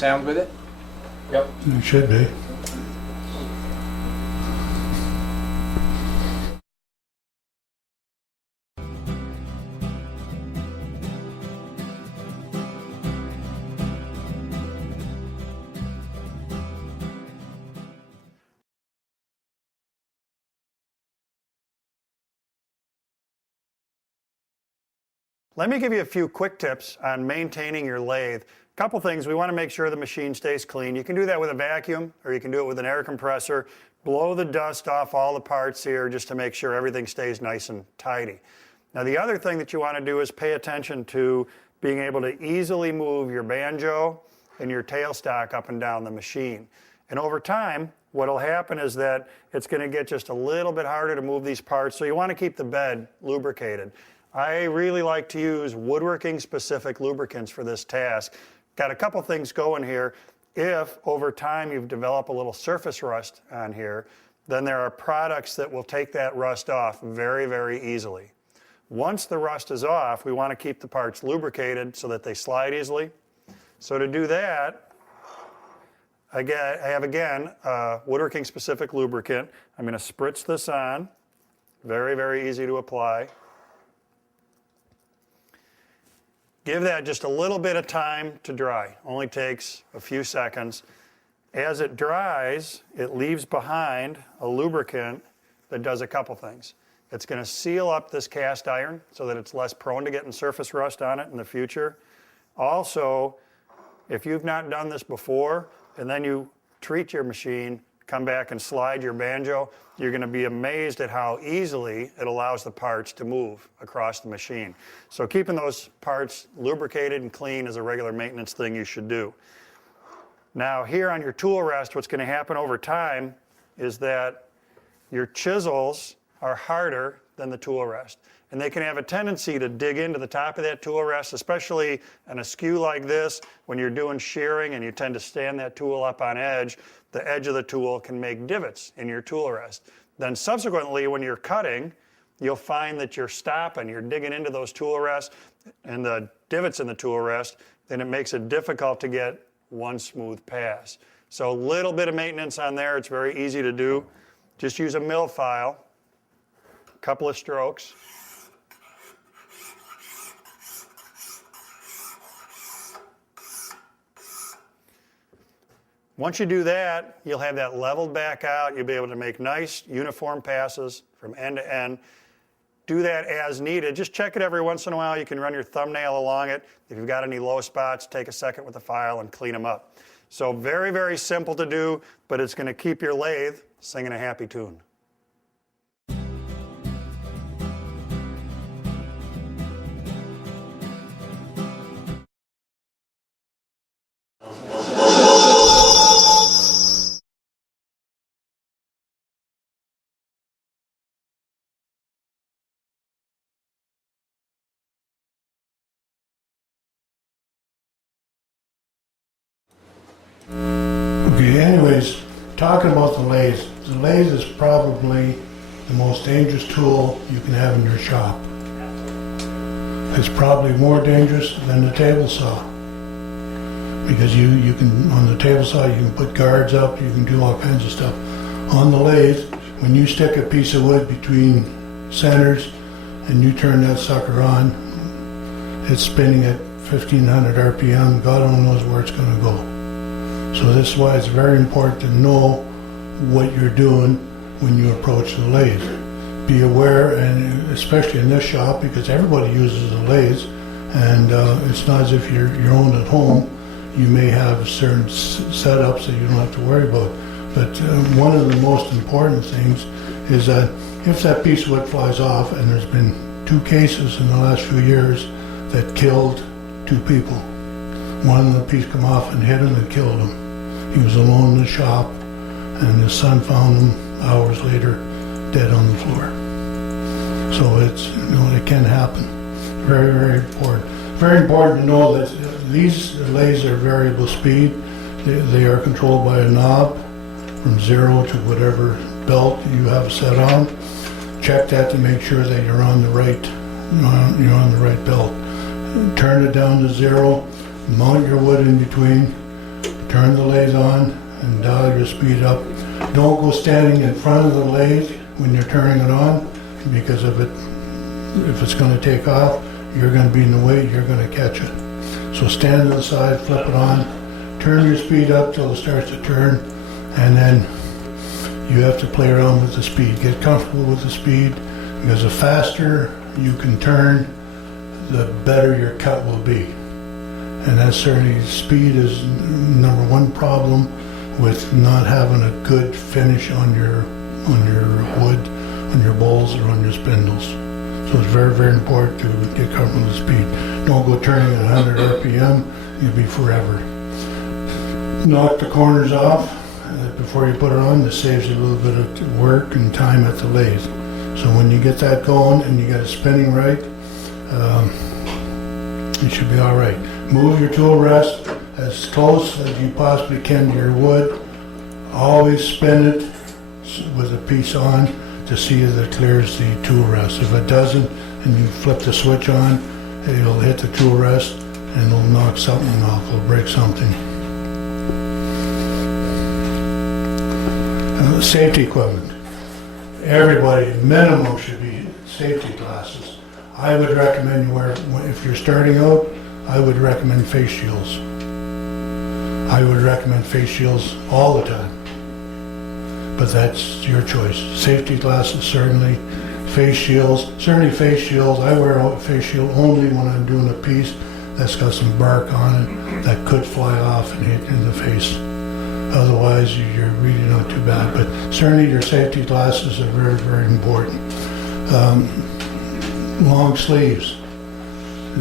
sound with it? Yep. It should be. Let me give you a few quick tips on maintaining your lathe. A couple things, we want to make sure the machine stays clean. You can do that with a vacuum or you can do it with an air compressor. Blow the dust off all the parts here just to make sure everything stays nice and tidy. Now the other thing that you want to do is pay attention to being able to easily move your banjo and your tailstock up and down the machine. And over time, what will happen is that it's going to get just a little bit harder to move these parts, so you want to keep the bed lubricated. I really like to use woodworking specific lubricants for this task. Got a couple things going here. If over time you've developed a little surface rust on here, then there are products that will take that rust off very, very easily. Once the rust is off, we want to keep the parts lubricated so that they slide easily. So to do that, I have again a woodworking specific lubricant. I'm going to spritz this on. Very, very easy to apply. Give that just a little bit of time to dry. Only takes a few seconds. As it dries, it leaves behind a lubricant that does a couple things. It's going to seal up this cast iron so that it's less prone to getting surface rust on it in the future. Also, if you've not done this before and then you treat your machine, come back and slide your banjo, you're going to be amazed at how easily it allows the parts to move across the machine. So keeping those parts lubricated and clean is a regular maintenance thing you should do. Now here on your tool rest, what's going to happen over time is that your chisels are harder than the tool rest. And they can have a tendency to dig into the top of that tool rest, especially on a skew like this. When you're doing shearing and you tend to stand that tool up on edge, the edge of the tool can make divots in your tool rest. Then subsequently, when you're cutting, you'll find that you're stopping, you're digging into those tool rests and the divots in the tool rest, then it makes it difficult to get one smooth pass. So a little bit of maintenance on there, it's very easy to do. Just use a mill file, a couple of strokes. Once you do that, you'll have that leveled back out. You'll be able to make nice uniform passes from end to end. Do that as needed. Just check it every once in a while. You can run your thumbnail along it. If you've got any low spots, take a second with the file and clean them up. So very, very simple to do, but it's going to keep your lathe singing a happy tune. Okay, anyways, talking about the lathe. The lathe is probably the most dangerous tool you can have in your shop. It's probably more dangerous than the table saw. Because you can, on the table saw, you can put guards up, you can do all kinds of stuff. On the lathe, when you stick a piece of wood between centers and you turn that sucker on, it's spinning at 1500 RPM. God only knows where it's going to go. So this is why it's very important to know what you're doing when you approach the lathe. Be aware, and especially in this shop, because everybody uses a lathe, and it's not as if you're own at home. You may have certain setups that you don't have to worry about. But one of the most important things is that if that piece of wood flies off, and there's been 2 cases in the last few years that killed 2 people. One of the piece come off and hit him and killed him. He was alone in the shop, and his son found him hours later dead on the floor. So it's, it can happen. Very, very important. Very important to know that these lathes are variable speed. They are controlled by a knob from 0 to whatever belt you have set on. Check that to make sure that you're on the right, you're on the right belt. Turn it down to 0. Mount your wood in between. turn the lathe on and dial your speed up. Don't go standing in front of the lathe when you're turning it on, because if it's going to take off, you're going to be in the way, you're going to catch it. So stand to the side, flip it on, turn your speed up till it starts to turn, and then you have to play around with the speed. Get comfortable with the speed, because the faster you can turn, the better your cut will be. And that's certainly, speed is number one problem with not having a good finish on your wood, on your bowls or on your spindles. So it's very, very important to get comfortable with speed. Don't go turning at 100 RPM, you'll be forever. Knock the corners off before you put it on. This saves you a little bit of work and time at the lathe. So when you get that going and you get it spinning right, you should be all right. Move your tool rest as close as you possibly can to your wood. Always spin it with a piece on to see if it clears the tool rest. If it doesn't, and you flip the switch on, it'll hit the tool rest and it'll knock something off, it'll break something. Safety equipment. Everybody, minimum should be safety glasses. I would recommend you wear, if you're starting out, I would recommend face shields. I would recommend face shields all the time. But that's your choice. Safety glasses, certainly. Face shields, certainly face shields. I wear a face shield only when I'm doing a piece that's got some bark on it that could fly off and hit in the face. Otherwise, you're really not too bad. But certainly your safety glasses are very, very important. Long sleeves.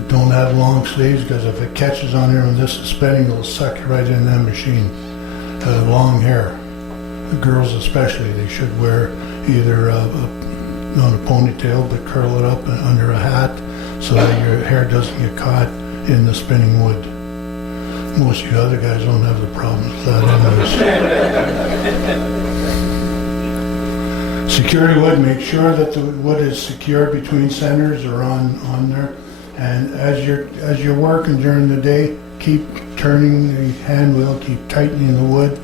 Don't have long sleeves, because if it catches on there and this is spinning, it'll suck you right in that machine. Long hair. The girls especially, they should wear either not a ponytail, but curl it up under a hat so that your hair doesn't get caught in the spinning wood. Most of you other guys don't have the problems with that anyways. Security wood, make sure that the wood is secure between centers or on there. And as you're working during the day, keep turning the hand wheel, keep tightening the wood,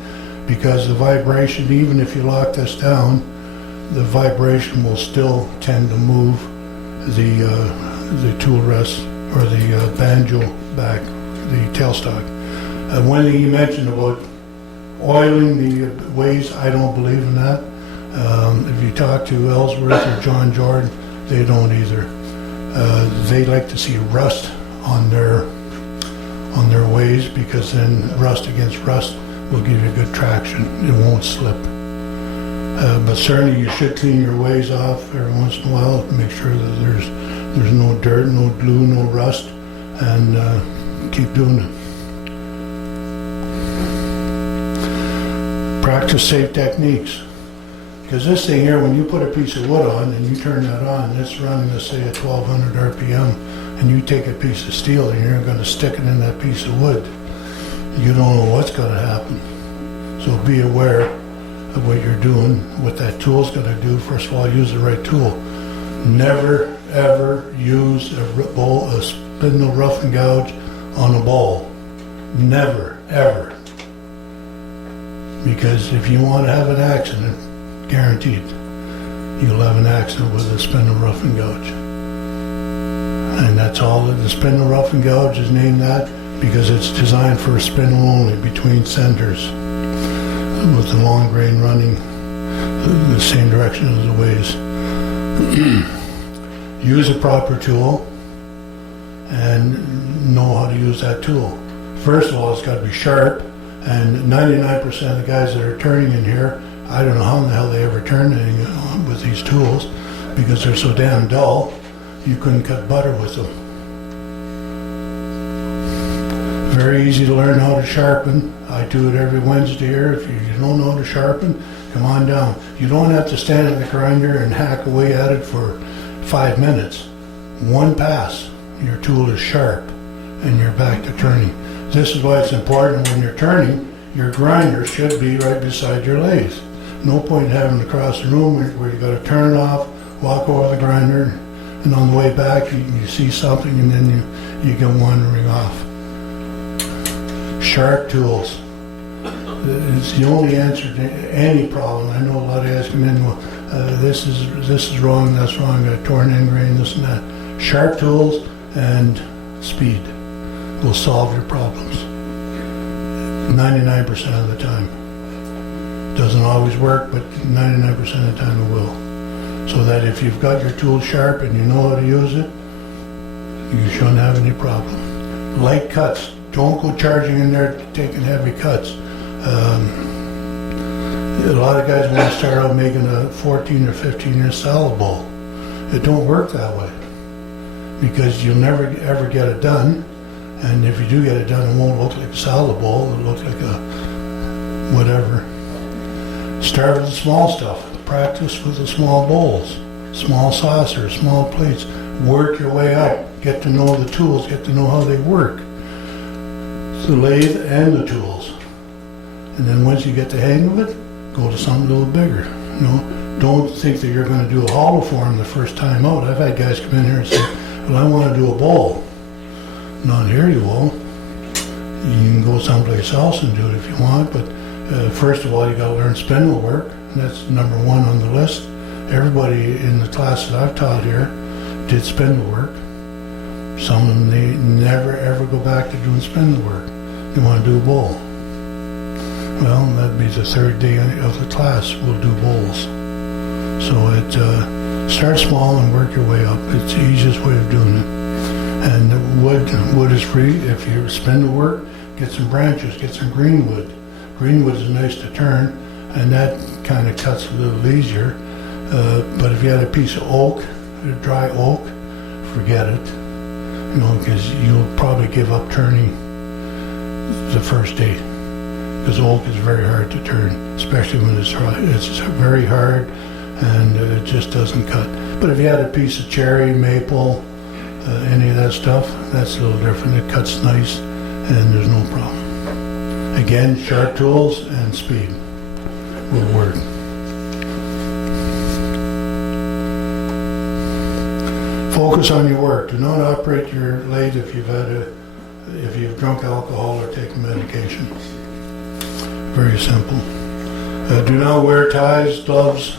because the vibration, even if you lock this down, the vibration will still tend to move the tool rest or the banjo back, the tailstock. One thing you mentioned about oiling the ways, I don't believe in that. If you talk to Ellsworth or John Jordan, they don't either. They like to see rust on their ways, because then rust against rust will give you good traction. It won't slip. But certainly you should clean your ways off every once in a while. Make sure that there's no dirt, no glue, no rust, and keep doing it. Practice safe techniques. Because this thing here, when you put a piece of wood on and you turn that on, it's running, let's say, at 1200 RPM, and you take a piece of steel and you're going to stick it in that piece of wood, you don't know what's going to happen. So be aware of what you're doing, what that tool's going to do. First of all, use the right tool. Never, ever use a spindle rough and gouge on a ball. Never, ever. Because if you want to have an accident, guaranteed, you'll have an accident with a spindle rough and gouge. And that's all. The spindle rough and gouge is named that because it's designed for a spindle only between centers, with the long grain running the same direction as the ways. Use a proper tool and know how to use that tool. First of all, it's got to be sharp, and 99% of the guys that are turning in here, I don't know how in the hell they ever turn anything with these tools, because they're so damn dull, you couldn't cut butter with them. Very easy to learn how to sharpen. I do it every Wednesday here. If you don't know how to sharpen, come on down. You don't have to stand at the grinder and hack away at it for 5 minutes. One pass, your tool is sharp, and you're back to turning. This is why it's important when you're turning, your grinder should be right beside your lathe. No point in having to cross the room where you got to turn it off, walk over the grinder, and on the way back you see something and then you go wandering off. Sharp tools. It's the only answer to any problem. I know a lot of guys come in, well, this is wrong, that's wrong, I torn end grain, this and that. Sharp tools and speed will solve your problems. 99% of the time. Doesn't always work, but 99% of the time it will. So that if you've got your tool sharp and you know how to use it, you shouldn't have any problem. Light cuts. Don't go charging in there taking heavy cuts. A lot of guys want to start out making a 14 or 15 inch salad bowl. It don't work that way because you'll never ever get it done. And if you do get it done, it won't look like a salad bowl. It'll look like a whatever. Start with the small stuff. Practice with the small bowls, small saucers, small plates. Work your way up. Get to know the tools. Get to know how they work. The lathe and the tools. And then once you get the hang of it, go to something a little bigger. You know, don't think that you're going to do a hollow form the first time out. I've had guys come in here and say, well, I want to do a bowl. Not here you will. You can go someplace else and do it if you want, but first of all, you got to learn spindle work, and that's number one on the list. Everybody in the classes I've taught here did spindle work. Some of them, they never ever go back to doing spindle work. They want to do a bowl. Well, that'd be the third day of the class. We'll do bowls. So start small and work your way up. It's the easiest way of doing it. And wood is free. If you spindle work, get some branches, get some green wood. Green wood is nice to turn, and that kind of cuts a little easier. But if you had a piece of oak, dry oak, forget it. You know, because you'll probably give up turning the first day. Because oak is very hard to turn, especially when it's dry. It's very hard, and it just doesn't cut. But if you had a piece of cherry, maple, any of that stuff, that's a little different. It cuts nice, and there's no problem. Again, sharp tools and speed will work. Focus on your work. Do not operate your lathe if you've drunk alcohol or taken medication. Very simple. Do not wear ties, gloves,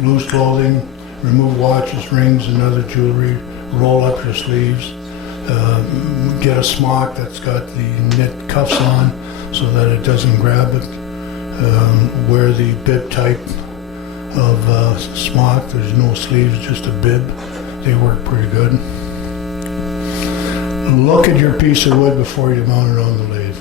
loose clothing, remove watches, rings, and other jewelry. Roll up your sleeves. Get a smock that's got the knit cuffs on so that it doesn't grab it. Wear the bib type of smock. There's no sleeves, just a bib. They work pretty good. Look at your piece of wood before you mount it on the lathe.